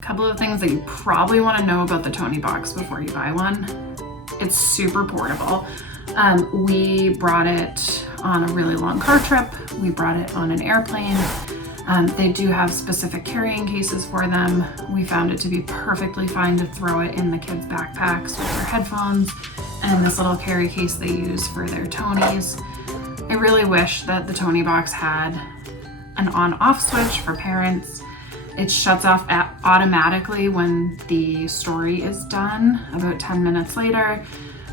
A couple of things that you probably want to know about the Toniebox before you buy one. It's super portable. We brought it on a really long car trip. We brought it on an airplane. They do have specific carrying cases for them. We found it to be perfectly fine to throw it in the kids' backpacks with their headphones and this little carry case they use for their Tonies. I really wish that the Toniebox had an on-off switch for parents. It shuts off automatically when the story is done, about 10 minutes later.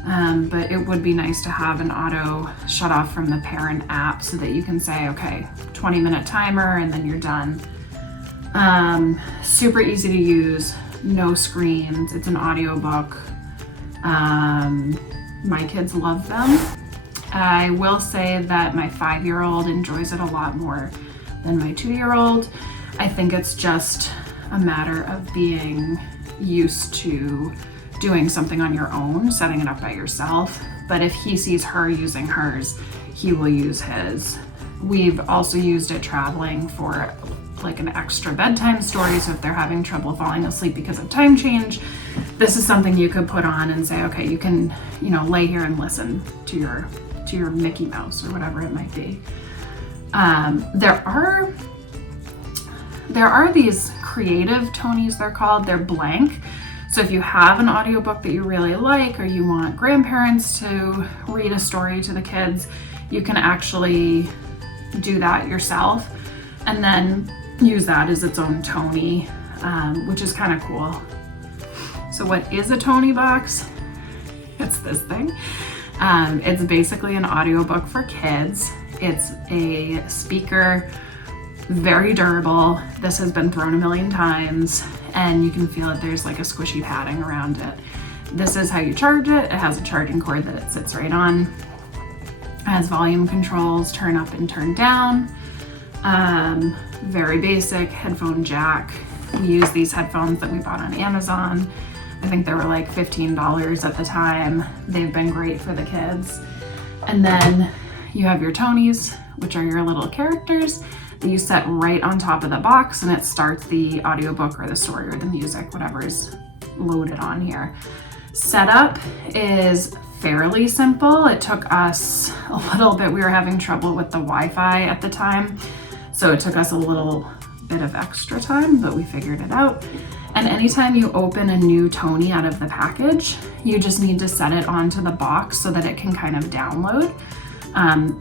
But it would be nice to have an auto shut off from the parent app so that you can say, okay, 20-minute timer, and then you're done. Super easy to use, no screens. It's an audiobook. My kids love them. I will say that my 5-year-old enjoys it a lot more than my 2-year-old. I think it's just a matter of being used to doing something on your own, setting it up by yourself. But if he sees her using hers, he will use his. We've also used it traveling for like an extra bedtime story. So if they're having trouble falling asleep because of time change, this is something you could put on and say, okay, you can, lay here and listen to your Mickey Mouse or whatever it might be. There are these creative Tonies, they're called. They're blank. So if you have an audiobook that you really like, or you want grandparents to read a story to the kids, you can actually do that yourself and then use that as its own Tonie, which is kind of cool. So what is a Toniebox? It's this thing. It's basically an audiobook for kids. It's a speaker, very durable. This has been thrown a million times and you can feel it. There's like a squishy padding around it. This is how you charge it. It has a charging cord that it sits right on. It has volume controls, turn up and turn down. Very basic headphone jack. We use these headphones that we bought on Amazon. I think they were like $15 at the time. They've been great for the kids. And then you have your Tonies, which are your little characters that you set right on top of the box, and it starts the audiobook or the story or the music, whatever is loaded on here. Setup is fairly simple. It took us a little bit. We were having trouble with the Wi-Fi at the time, so it took us a little bit of extra time, but we figured it out. And anytime you open a new Tonie out of the package, you just need to set it onto the box so that it can kind of download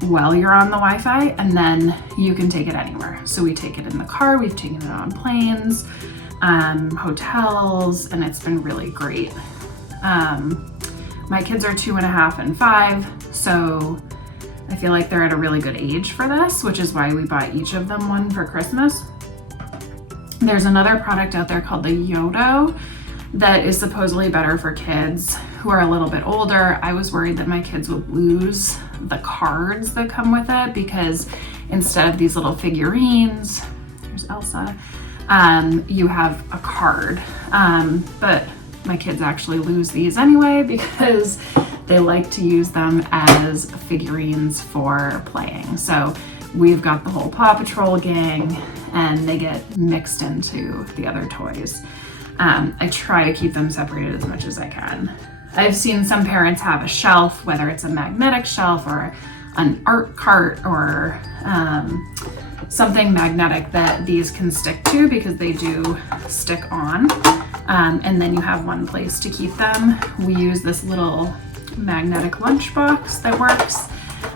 while you're on the Wi-Fi, and then you can take it anywhere. So we take it in the car, we've taken it on planes, hotels, and it's been really great. My kids are 2.5 and 5, so I feel like they're at a really good age for this, which is why we bought each of them one for Christmas. There's another product out there called the Yodo that is supposedly better for kids who are a little bit older. I was worried that my kids would lose the cards that come with it, because instead of these little figurines, there's Elsa, you have a card. But my kids actually lose these anyway because they like to use them as figurines for playing. So we've got the whole Paw Patrol gang and they get mixed into the other toys. I try to keep them separated as much as I can. I've seen some parents have a shelf, whether it's a magnetic shelf or an art cart or something magnetic that these can stick to, because they do stick on. And then you have one place to keep them. We use this little magnetic lunchbox that works.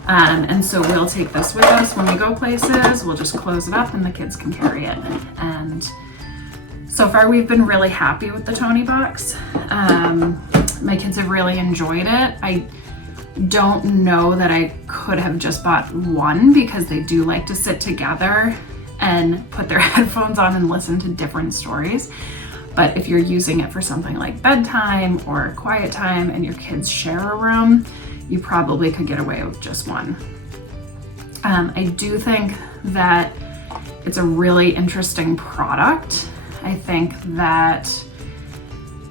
And so we'll take this with us when we go places. We'll just close it up and the kids can carry it. And so far we've been really happy with the Toniebox. My kids have really enjoyed it. I don't know that I could have just bought one, because they do like to sit together and put their headphones on and listen to different stories. But if you're using it for something like bedtime or quiet time and your kids share a room, you probably could get away with just one. I do think that it's a really interesting product. I think that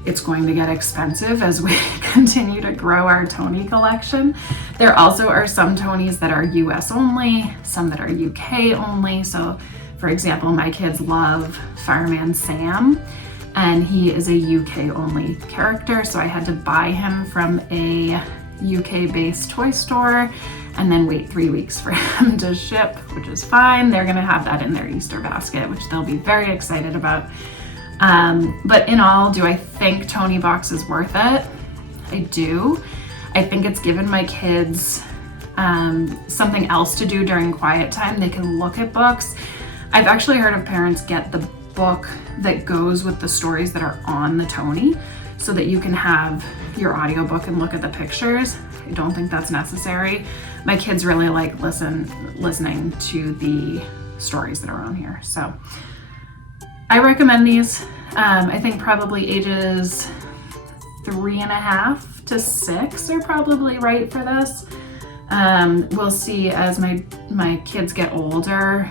it's going to get expensive as we continue to grow our Tonie collection. There also are some Tonies that are US only, some that are UK only. So for example, my kids love Fireman Sam, and he is a UK only character, so I had to buy him from a UK based toy store and then wait 3 weeks for him to ship, which is fine. They're gonna have that in their Easter basket, which they'll be very excited about. But in all, do I think Toniebox is worth it? I do. I think it's given my kids something else to do during quiet time. They can look at books. I've actually heard of parents get the book that goes with the stories that are on the Tonie so that you can have your audiobook and look at the pictures. I don't think that's necessary. My kids really like listening to the stories that are on here. So I recommend these. I think probably ages 3.5 to 6 are probably right for this. We'll see as my kids get older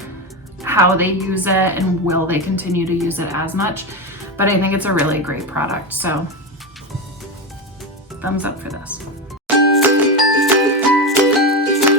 how they use it and will they continue to use it as much. But I think it's a really great product. So thumbs up for this.